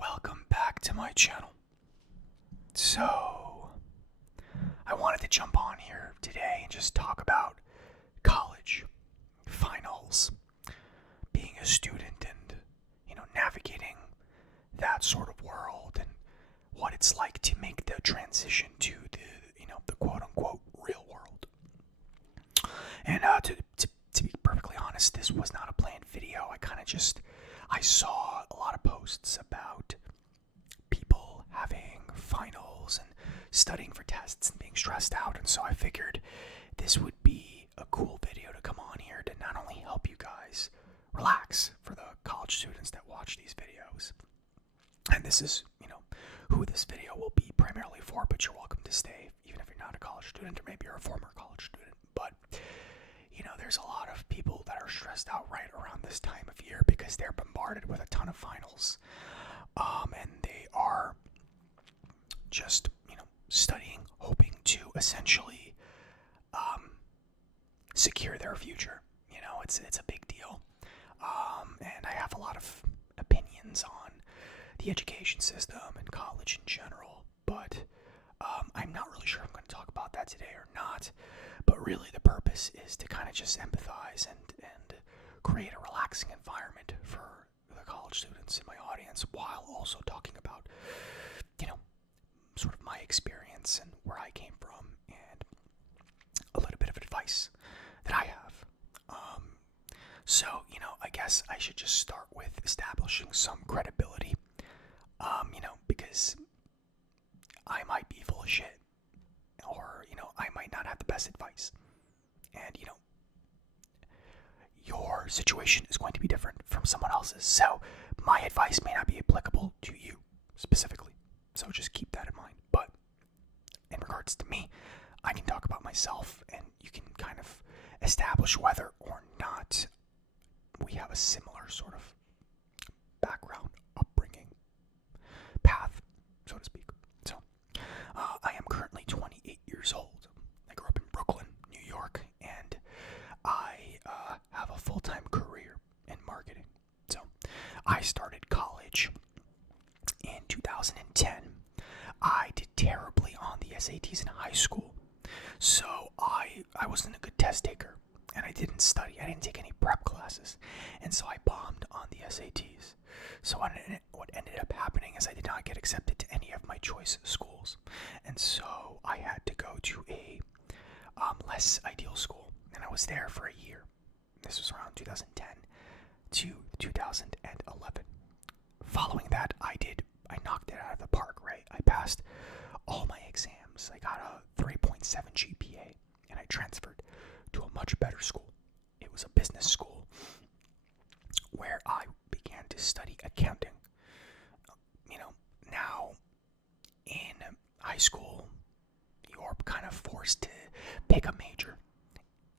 Welcome back to my channel. So, I wanted to jump on here today and just talk about college, finals, being a student and, navigating that sort of world and what it's like to make the transition to the quote-unquote real world. And to be perfectly honest, this was not a planned video. I saw a lot of posts about people having finals and studying for tests and being stressed out, and so I figured this would be a cool video to come on here to not only help you guys relax for the college students that watch these videos, and this is, who this video will be primarily for, but you're welcome to stay even if you're not a college student or maybe you're a former college student. But there's a lot of people that are stressed out right around this time of year because they're bombarded with a ton of finals, and they are just studying, hoping to essentially secure their future. It's a big deal, and I have a lot of opinions on the education system and college in general, but I'm not really sure if I'm going to talk about that today or not. But really the purpose is to kind of just empathize and create a relaxing environment for the college students in my audience, while also talking about, sort of my experience and where I came from and a little bit of advice that I have. So, I guess I should just start with establishing some credibility, because I might be full of shit, or, I might not have the best advice. And, your situation is going to be different from someone else's. So my advice may not be applicable to you specifically. So just keep that in mind. But in regards to me, I can talk about myself and you can kind of establish whether or not we have a similar sort of background, upbringing, path, so to speak. So, I am currently 28 years old. I grew up in Brooklyn, New York, and I have a full-time career in marketing. So, I started college in 2010. I did terribly on the SATs in high school, so I wasn't a good test taker, and I didn't study. I didn't take any prep classes, and so I bombed on the SATs. So what ended up happening is I did not get accepted to any of my choice schools, and so I had to go to a less ideal school, and I was there for a year. This was around 2010 to 2011. Following that, I knocked it out of the park, right? I passed all my exams. I got a 3.7 GPA, and I transferred to a much better school. It was a business school where I began to study accounting. Now in high school, you're kind of forced to pick a major.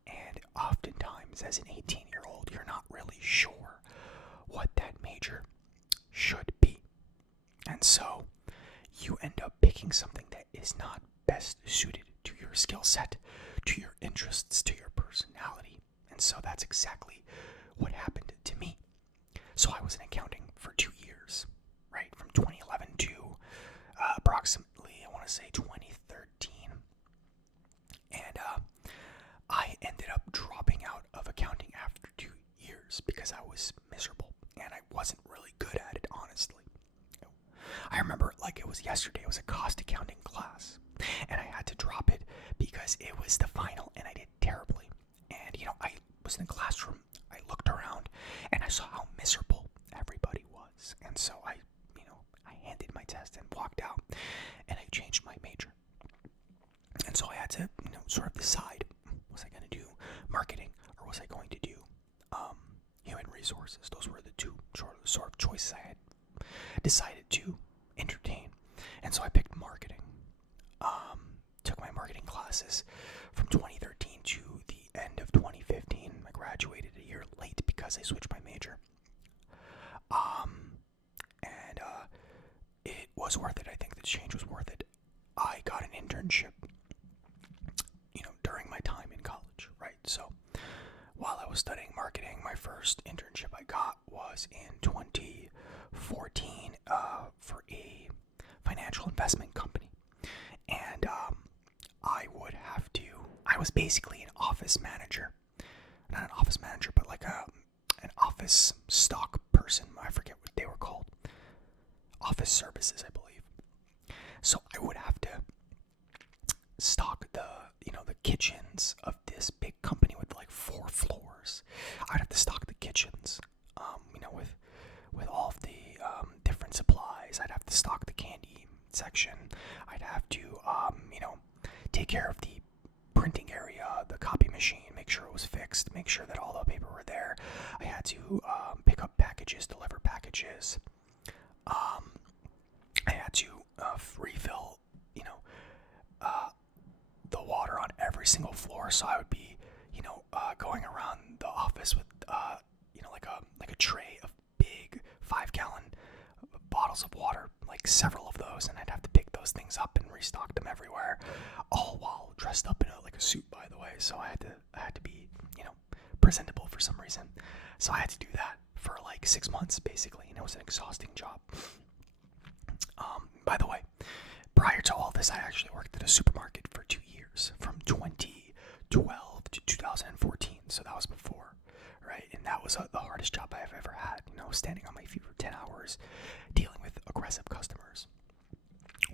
And oftentimes, as an 18-year-old, you're not really sure what that major should be. And so you end up picking something that is not best suited to your skill set, to your interests, to your personality. And so that's exactly what happened to me. So I was in accounting for 2 years, right? From 2011 to approximately, I want to say 2013. And I ended up dropping out of accounting after 2 years because I was miserable and I wasn't really good at it, honestly. I remember like it was yesterday. It was a cost accounting class, and I had to drop it because it was the final and I did terribly. And I was in the classroom, I looked around and I saw how miserable everybody was, and so I handed my test and walked out, and I changed my major. And so I had to sort of decide, was I going to do marketing or was I going to do human resources? Those were the two sort of choices I had decided to entertain. And so I picked marketing. Took my marketing classes from 2013 to the end of 2015. I graduated a year late because I switched my major. And it was worth it. I think the change was worth it. I got an internship, during my time in college, right? So while I was studying marketing, my first internship I got was in 2014 for a financial investment company. And I was basically an office manager. Not an office manager, but like an office stock person. I forget what they were called. Office services, I believe. So I would have to stock the kitchens of this big company with like 4 floors. I'd have to stock the kitchens, with all of the different supplies. I'd have to stock the candy section. I'd have to, take care of the printing area, the copy machine, make sure it was fixed, make sure that all the paper were there. I had to pick up packages, deliver packages. I had to refill, the water on every single floor. So I would be, going around the office with, like a tray of big 5-gallon bottles of water, like several of those, and I'd have to pick those things up and restock them everywhere, all while dressed up in like a suit, by the way. So I had to be, presentable for some reason. So I had to do that for like 6 months basically, and it was an exhausting job. By the way, prior to all this, I actually worked at a supermarket for 2 years, from 2012 to 2014. So that was before, right? And that was the hardest job I've ever had. Standing on my feet for 10 hours, dealing with aggressive customers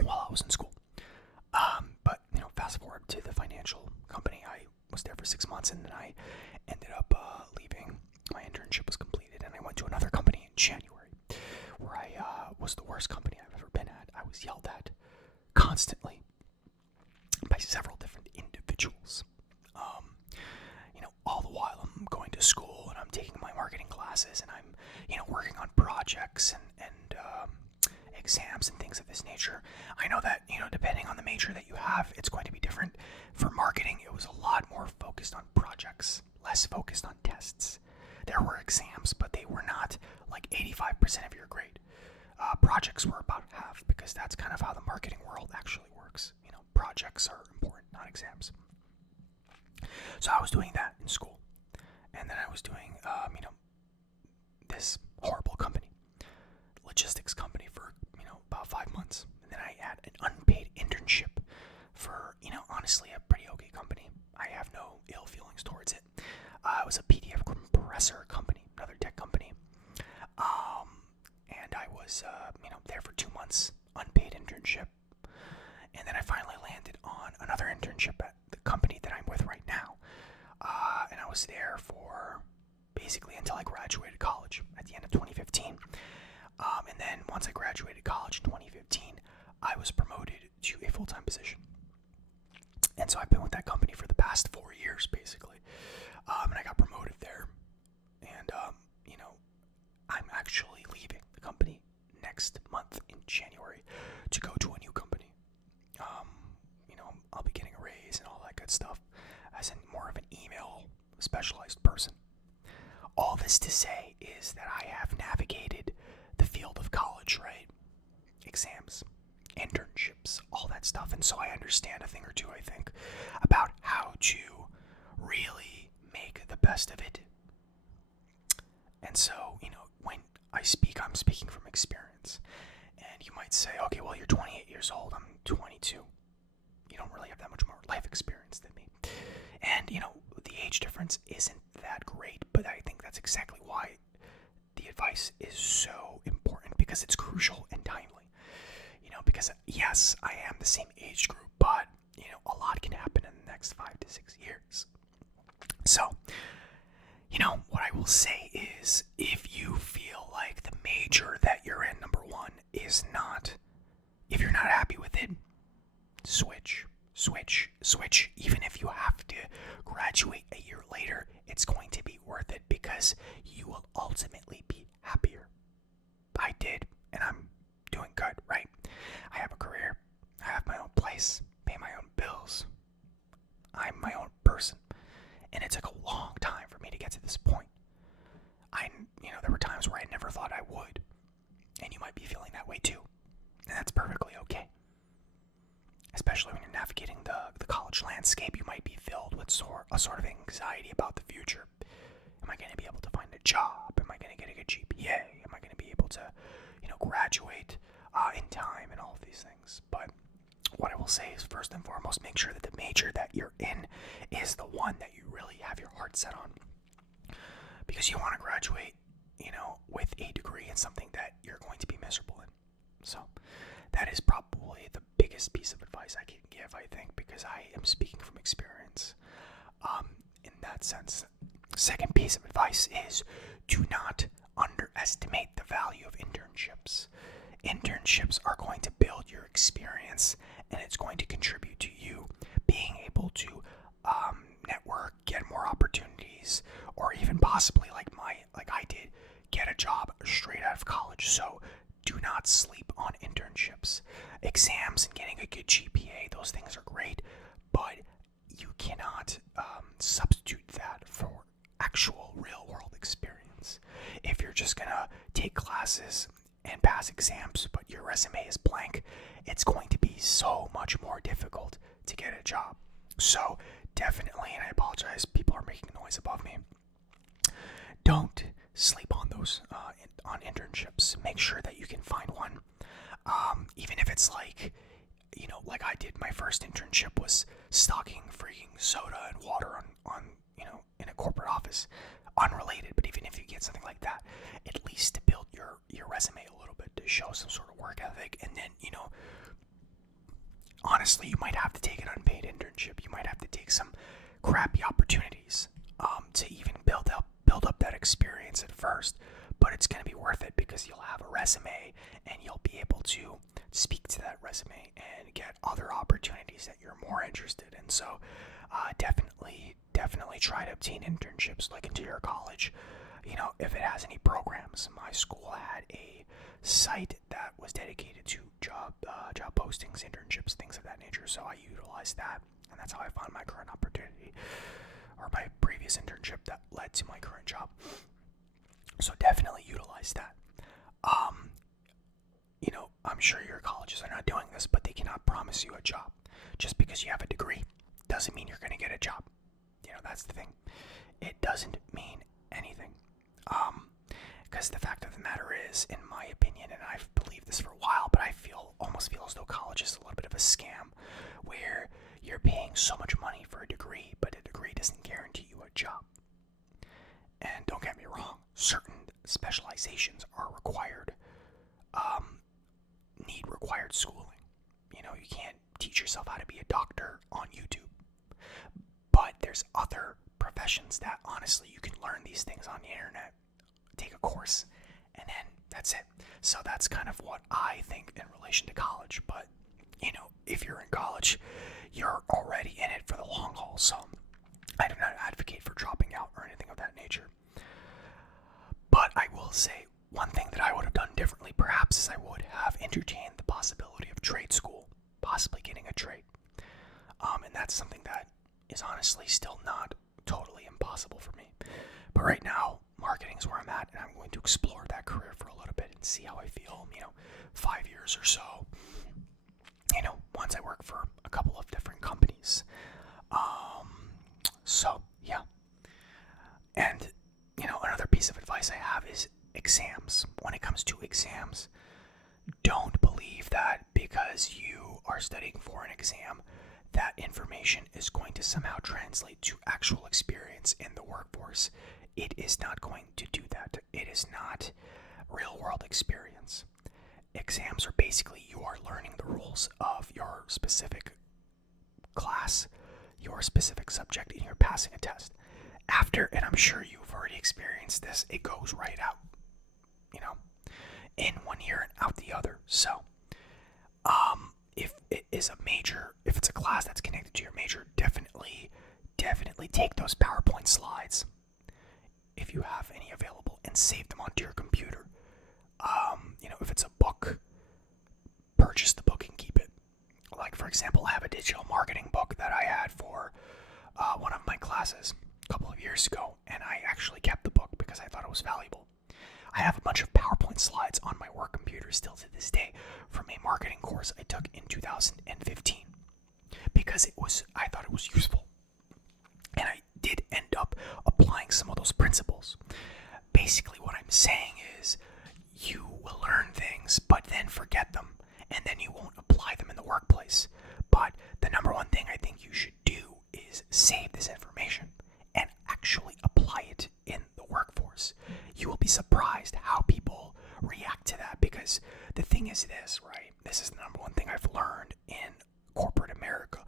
while I was in school. But fast forward to the financial company. I was there for 6 months, and then I ended up leaving. My internship was completed, and I went to another company in January, where I was the worst company I've ever been at. I was yelled at constantly by several different individuals. All the while I'm going to school and I'm taking my marketing classes, and I'm working on projects and exams and things of this nature. I know that depending on the major that you have, it's going to be different. For marketing, it was a lot more focused on projects, less focused on tests. There were exams, but they were not like 85% of your grade. Projects were about half, because that's kind of how the marketing world actually works. Projects are important, not exams. So I was doing that in school, and then I was doing, this horrible company, logistics company, for about 5 months, and then I had an unpaid internship for honestly a pretty okay company. I have no ill feelings towards it. It was a PDF compressor company, another tech company, and I was there for 2 months, unpaid internship, and then I finally landed on another internship at the company that I'm with right now. And I was there for basically until I graduated college at the end of 2015. And then once I graduated college in 2015, I was promoted to a full-time position. And so I've been with that company for the past 4 years, basically. And I got promoted there. And, I'm actually leaving the company next month in January to go to a new company. I'll be getting a raise and all that good stuff, as in more of an email specialized person. All this to say is that I have navigated the field of college, right? Exams, internships, all that stuff. And so I understand a thing or two, I think, about how to really make the best of it. And so, when I speak, I'm speaking from experience. And you might say, okay, well, you're 28 years old, I'm 22. You don't really have that much more life experience than me. And, the age difference isn't that great, but I think that's exactly why the advice is so important, because it's crucial and timely. Because yes, I am the same age group, but, a lot can happen in the next 5 to 6 years. So, what I will say is, if you feel like the major that you're in, number one, is not, if you're not happy with it, switch. Even if you have to graduate a year later, it's going to be worth it, because you will ultimately be happier. I did, and I'm doing good, right? I have a career, I have my own place, pay my own bills. I'm my own person, and it took a long time for me to get to this point. There were times where I never thought I would, and you might be feeling that way too, and that's perfectly okay. Especially when you're navigating the college landscape, you might be filled with a sort of anxiety about the future. Am I going to be able to find a job? Am I going to get a good GPA? Am I going to be able to, graduate in time and all of these things. But what I will say is, first and foremost, make sure that the major that you're in is the one that you really have your heart set on, because you want to graduate, with a degree in something that you're going to be miserable in. So that is probably the biggest piece of advice I can give, I think, because I am speaking from experience in that sense. Second piece of advice is, do not underestimate the value of internships. Internships are going to build your experience, and it's going to contribute to you being able to network, get more opportunities, or even possibly like I did, get a job straight out of college. So do not sleep on internships. Exams and getting a good GPA, those things are great, but you cannot substitute that for actual real world experience. If you're just gonna take classes and pass exams, but your resume is blank, it's going to be so much more difficult to get a job. So definitely, and I apologize, people are making noise above me, don't sleep on those on internships. Make sure that you can find one, even if it's like I did. My first internship was stocking freaking soda and water on in a corporate office, unrelated. But even if you get something like that, at least to build your resume a little bit, to show some sort of work ethic. And then honestly, you might have to take an unpaid internship. You might have to take some crappy opportunities to even build up that experience at first. But it's going to be worth it, because you'll have a resume and you'll be able to speak to that resume and get other opportunities that you're more interested in. So definitely try to obtain internships. Look into your college, if it has any programs. My school had a site that was dedicated to job postings, internships, things of that nature. So I utilized that, and that's how I found my current opportunity, or my previous internship that led to my current job. So definitely utilize that. I'm sure your colleges are not doing this, but they cannot promise you a job. Just because you have a degree doesn't mean you're going to get a job. That's the thing. It doesn't mean anything. Because the fact of the matter is, in my opinion, and I've believed this for a while, but I almost feel as though college is a little bit of a scam, where you're paying so much money for a degree, but a degree doesn't guarantee you a job. And don't get me wrong, certain specializations are required, need required schooling. You can't teach yourself how to be a doctor on YouTube. But there's other professions that honestly you can learn these things on the internet, take a course, and then that's it. So that's kind of what I think in relation to college. But, if you're in college, you're already in it for the long haul. So I do not advocate for dropping out or anything of that nature. But I will say, one thing that I would have done differently perhaps is I would have entertained the possibility of trade school, possibly getting a trade. And that's something that is honestly still not totally impossible for me. But right now, marketing is where I'm at, and I'm going to explore that career for a little bit and see how I feel, 5 years or so, once I work for a couple of different companies. So, yeah. And, another piece of advice I have is exams. When it comes to exams, don't believe that because you are studying for an exam, that information is going to somehow translate to actual experience in the workforce. It is not going to do that. It is not real world experience. Exams are basically you are learning the rules of your specific class, your specific subject, and you're passing a test. After, and I'm sure you've already experienced this, it goes right out, in one ear and out the other. So, if it is a major, if it's a class that's connected to your major, definitely take those PowerPoint slides, if you have any available, and save them onto your computer. If it's a book, purchase the book and keep it. Like, for example, I have a digital marketing book that I had for one of my classes a couple of years ago, and I actually kept the book because I thought it was valuable. I have a bunch of PowerPoint slides on my work computer still to this day from a marketing course I took in 2015 because I thought it was useful. And I did end up applying some of those principles. Basically what I'm saying is you will learn things but then forget them. surprised how people react to that, because the thing is this, right? This is the number one thing I've learned in corporate America.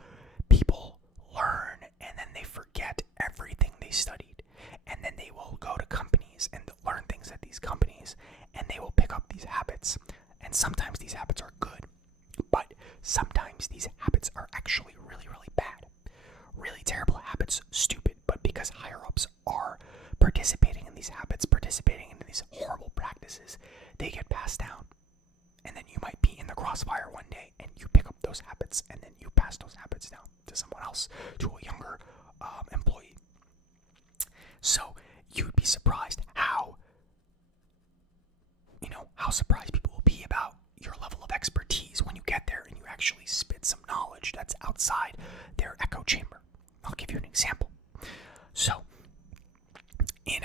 People learn and then they forget everything they studied, and then they will go to companies and learn things at these companies, and they will pick up these habits. And sometimes these habits are good, but sometimes these habits are actually really, really bad. Really terrible habits, stupid, but because higher ups are participating in these habits, participating in these horrible practices, they get passed down. And then you might be in the crossfire one day and you pick up those habits, and then you pass those habits down to someone else, to a younger employee. So you'd be surprised how surprised people will be about your level of expertise when you get there and you actually spit some knowledge that's outside their echo chamber. I'll give you an example. So, in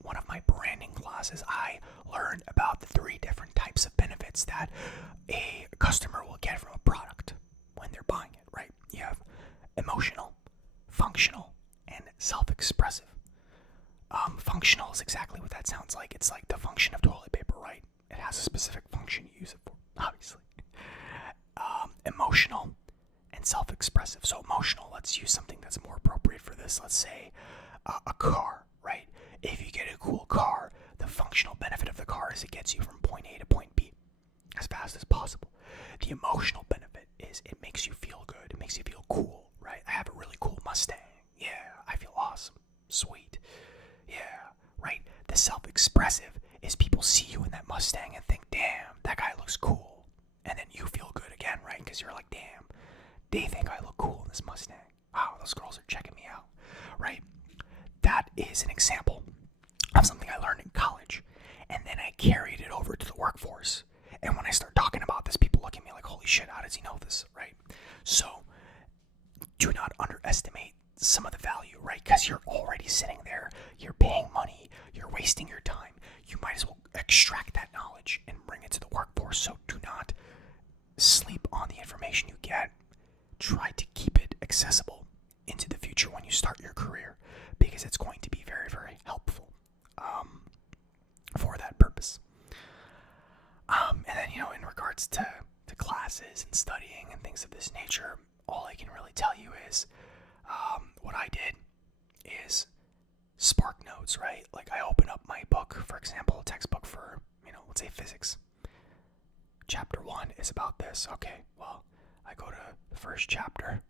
one of my branding classes, I learned about the 3 different types of benefits that a customer will get from a product when they're buying it, right? You have emotional, functional, and self-expressive. Functional is exactly what that sounds like. It's like the function of toilet paper, right? It has a specific function you use it for, obviously. Emotional and self-expressive. So emotional, let's use something that's more appropriate for this. Let's say a car, right? If you get a cool car, the functional benefit of the car is it gets you from point A to point B as fast as possible. The emotional benefit is it makes you feel good. It makes you feel cool, right? I have a really cool Mustang. Yeah, I feel awesome. Sweet. Yeah, right? The self-expressive is people see you in that Mustang and think, damn, that guy looks cool. And then you feel good again, right? Because you're like, damn, they think I look cool in this Mustang. Wow, those girls are checking me out, right? That is an example of something I learned in college. And then I carried it over to the workforce. And when I start talking about this, people look at me like, holy shit, how does he know this, right? So do not underestimate some of the value, right? Because you're already sitting there, you're paying money, you're wasting your time. You might as well extract that knowledge and bring it to the workforce. So do not sleep on the information you get. Try to keep it accessible into the future when you start your career, because it's going to be very, very helpful for that purpose. And then, in regards to classes and studying and things of this nature, all I can really tell you is what I did is spark notes, right? Like I open up my book, for example, a textbook for, let's say physics. Chapter 1 is about this. Okay, well, I go to the first chapter.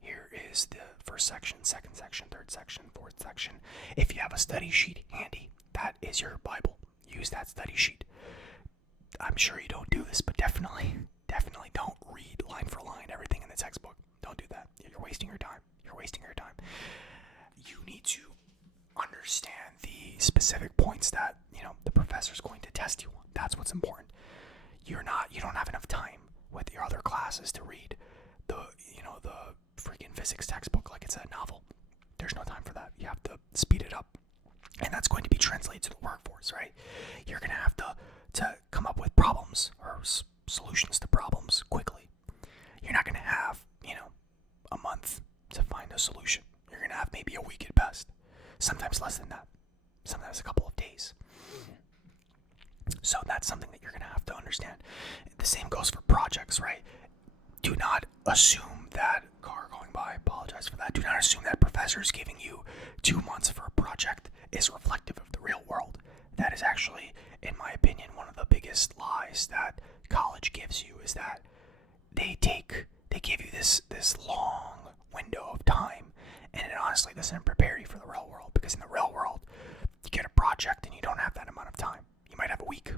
Here is the first section, second section, third section, fourth section. If you have a study sheet handy, that is your Bible. Use that study sheet. I'm sure you don't do this, but definitely don't read line for line everything in the textbook. Don't do that. You're wasting your time. You need to understand the specific points that, the professor's going to test you on. That's what's important. You don't have enough time with your other classes to read the freaking physics textbook like it's a novel. There's no time for that. You have to speed it up. And that's going to be translated to the workforce, right? You're going to have to come up with problems or solutions to problems quickly. You're not going to have, a month to find a solution. You're going to have maybe a week at best. Sometimes less than that. Sometimes a couple of days. So that's something that you're going to have to understand. The same goes for projects, right? Do not assume that, car going by, apologize for that. Do not assume that professors giving you 2 months for a project is reflective of the real world. That is actually, in my opinion, one of the biggest lies that college gives you, is that they give you this long window of time, and it honestly doesn't prepare you for the real world, because in the real world, you get a project and you don't have that amount of time. You might have a week,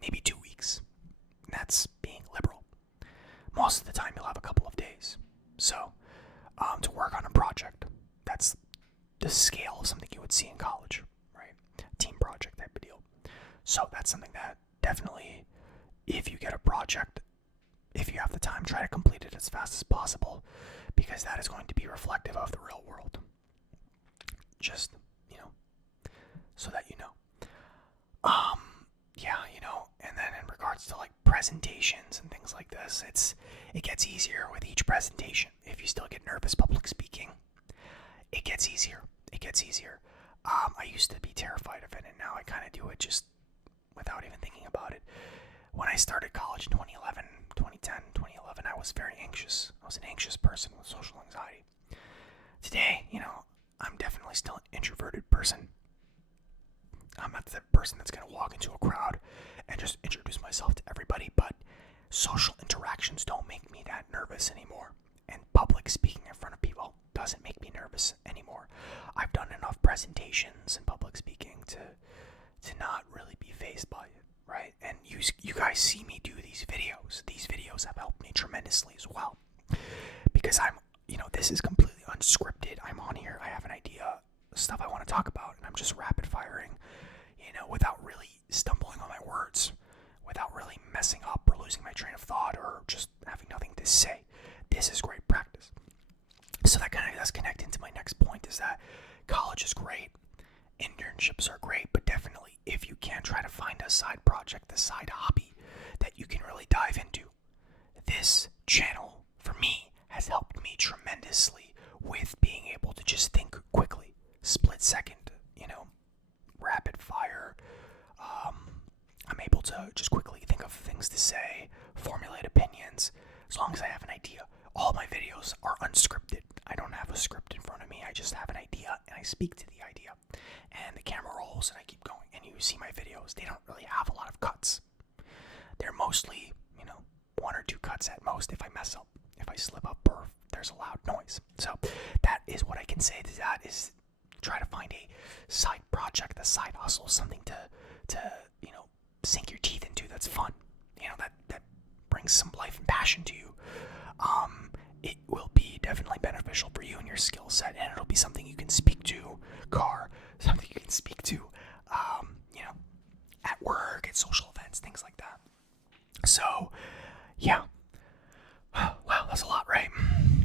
maybe 2 weeks. And that's being liberal. Most of the time, you'll have a couple of days. So, to work on a project, that's the scale of something you would see in college, right? Team project type of deal. So that's something that definitely, if you get a project, if you have the time, try to complete it as fast as possible, because that is going to be reflective of the real world. Just, so that you know. And then in regards to like presentations and things like this, it gets easier with each presentation. If you still get nervous public speaking, it gets easier. I used to be terrified just without even thinking about it. When I started college in 2011, I was very anxious. I was an anxious person with social anxiety. Today, I'm definitely still an introverted person. I'm not the person that's going to walk into a crowd and just introduce myself to everybody, but social interactions don't make me that nervous anymore. And public speaking in front of people doesn't make me nervous anymore. I've done enough presentations and public speaking to not really be fazed by it, right? And you guys see me do these videos. These videos have helped me tremendously as well. Because this is completely unscripted. I'm on here, I have an idea, stuff I want to talk about, and I'm just rapid firing, without really stumbling on my words, without really messing up or losing my train of thought or just having nothing to say. This is great practice. So that kind of does connect into my next point, is that college is great, internships are great, but definitely if you can, try to find a side project, a side hobby that you can really dive into. This channel, for me, has helped me tremendously with being able to just think quickly, split second, rapid fire. I'm able to just quickly think of things to say, formulate opinions, as long as I have an idea. All my videos are unscripted. I don't have a script in front of me. I just have an idea and I speak to the idea. And the camera rolls and I keep going. And you see my videos, they don't really have a lot of cuts. They're mostly, 1 or 2 cuts at most if I mess up, if I slip up, or if there's a loud noise. So that is what I can say to that, is try to find a side project, a side hustle, something to sink your teeth into that's fun, that brings some life and passion to you. It will be definitely beneficial for you and your skill set, and it'll be something you can speak to, something you can speak to, at work, at social events, things like that. So, yeah. Wow, that's a lot, right?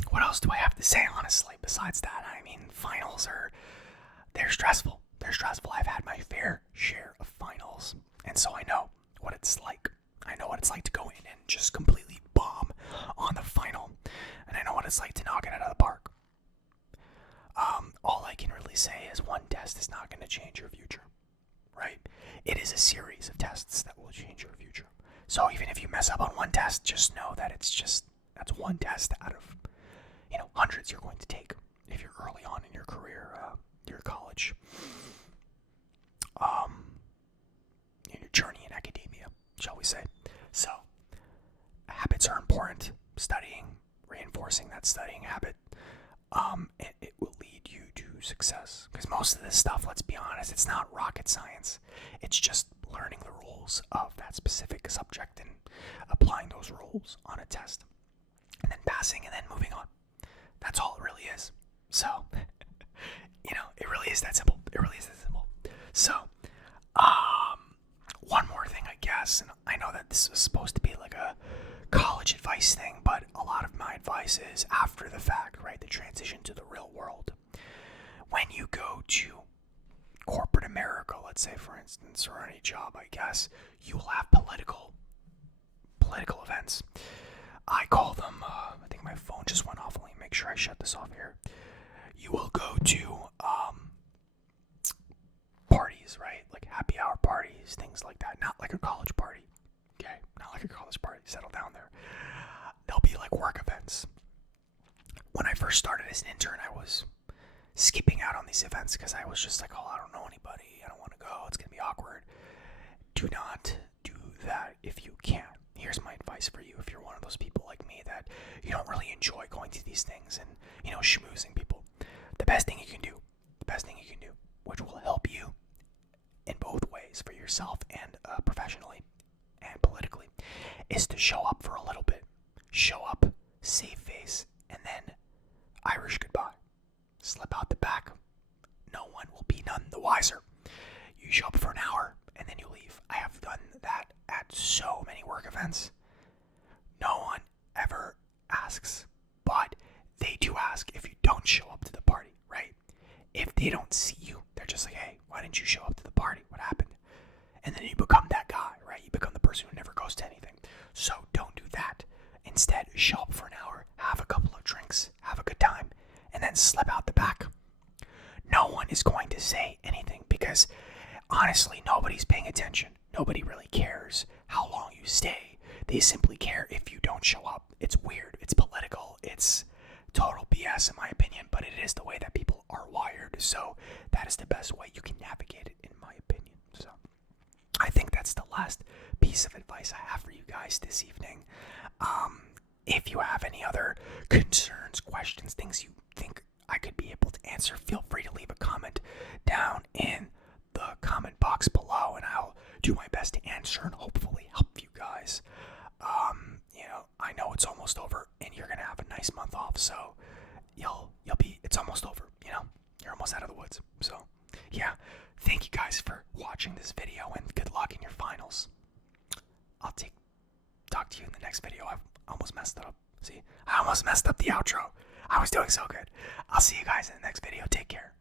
What else do I have to say, honestly, besides that? I mean, finals they're stressful. They're stressful. I've had my fair share of finals, and so I know what it's like. I know what it's like to go in and just completely bomb on the final, and I know what it's like to knock it out of the park. All I can really say is one test is not going to change your future, right? It is a series of tests that will change your future. So even if you mess up on one test, just know that that's one test out of, hundreds you're going to take if you're early on in your career, your college, in your journey in academia, shall we say. So habits are important. Studying, reinforcing that studying habit, it will lead you to success. Because most of this stuff, let's be honest, it's not rocket science. It's just learning the rules of that specific subject and applying those rules on a test, and then passing, and then moving on. That's all it really is. So, it really is that simple. It really is that simple. So, one more thing, I guess, and I know that this was supposed to be like a college advice thing, but a lot of my advice is after the fact, right? The transition to the real world. When you go to corporate America, let's say, for instance, or any job, I guess, you will have political events. I call them, I think my phone just went off. Let me make sure I shut this off here. You will go to parties, right? Like happy hour parties, things like that. Not like a college party. Okay? Not like a college party. Settle down there. They'll be like work events. When I first started as an intern, I was skipping out on these events because I was just like, oh, I don't know anybody. I don't want to go. It's going to be awkward. Do not do that if you can. Here's my advice for you if you're one of those people like me that you don't really enjoy going to these things and, schmoozing people. The best thing you can do, which will help you in both ways for yourself and professionally and politically, is to show up for a little bit. Show up, save face, and then Irish goodbye. Slip out the back. No one will be none the wiser. You show up for an hour and then you leave. I have done that at so many work events. No one ever asks, but they do ask if you don't show up to the party, right? If they don't see you, they're just like, hey, why didn't you show up to the party? What happened? And then you become that guy, right? You become the person who never goes to anything. So don't do that. Instead, show up for an hour, have a couple of drinks, have a good time, and then slip out the back. No one is going to say anything because honestly, nobody's paying attention. Nobody really cares how long you stay. They simply care if you don't show up. It's weird. It's political. It's total BS in my opinion, but it is the way that people are wired. So that is the best way you can navigate it, in my opinion. So I think that's the last piece of advice I have for you guys this evening. If you have any other concerns, questions, things you think I could be able to answer, feel free to leave a comment down in the comment box below, and I'll do my best to answer and hopefully help you guys. I know it's almost over, and you're gonna have a nice month off, so you'll be. It's almost over. You're almost out of the woods. So, yeah, thank you guys for watching this video, and good luck in your finals. I'll talk to you in the next video. I've almost messed it up. See, I almost messed up the outro. I was doing so good. I'll see you guys in the next video. Take care.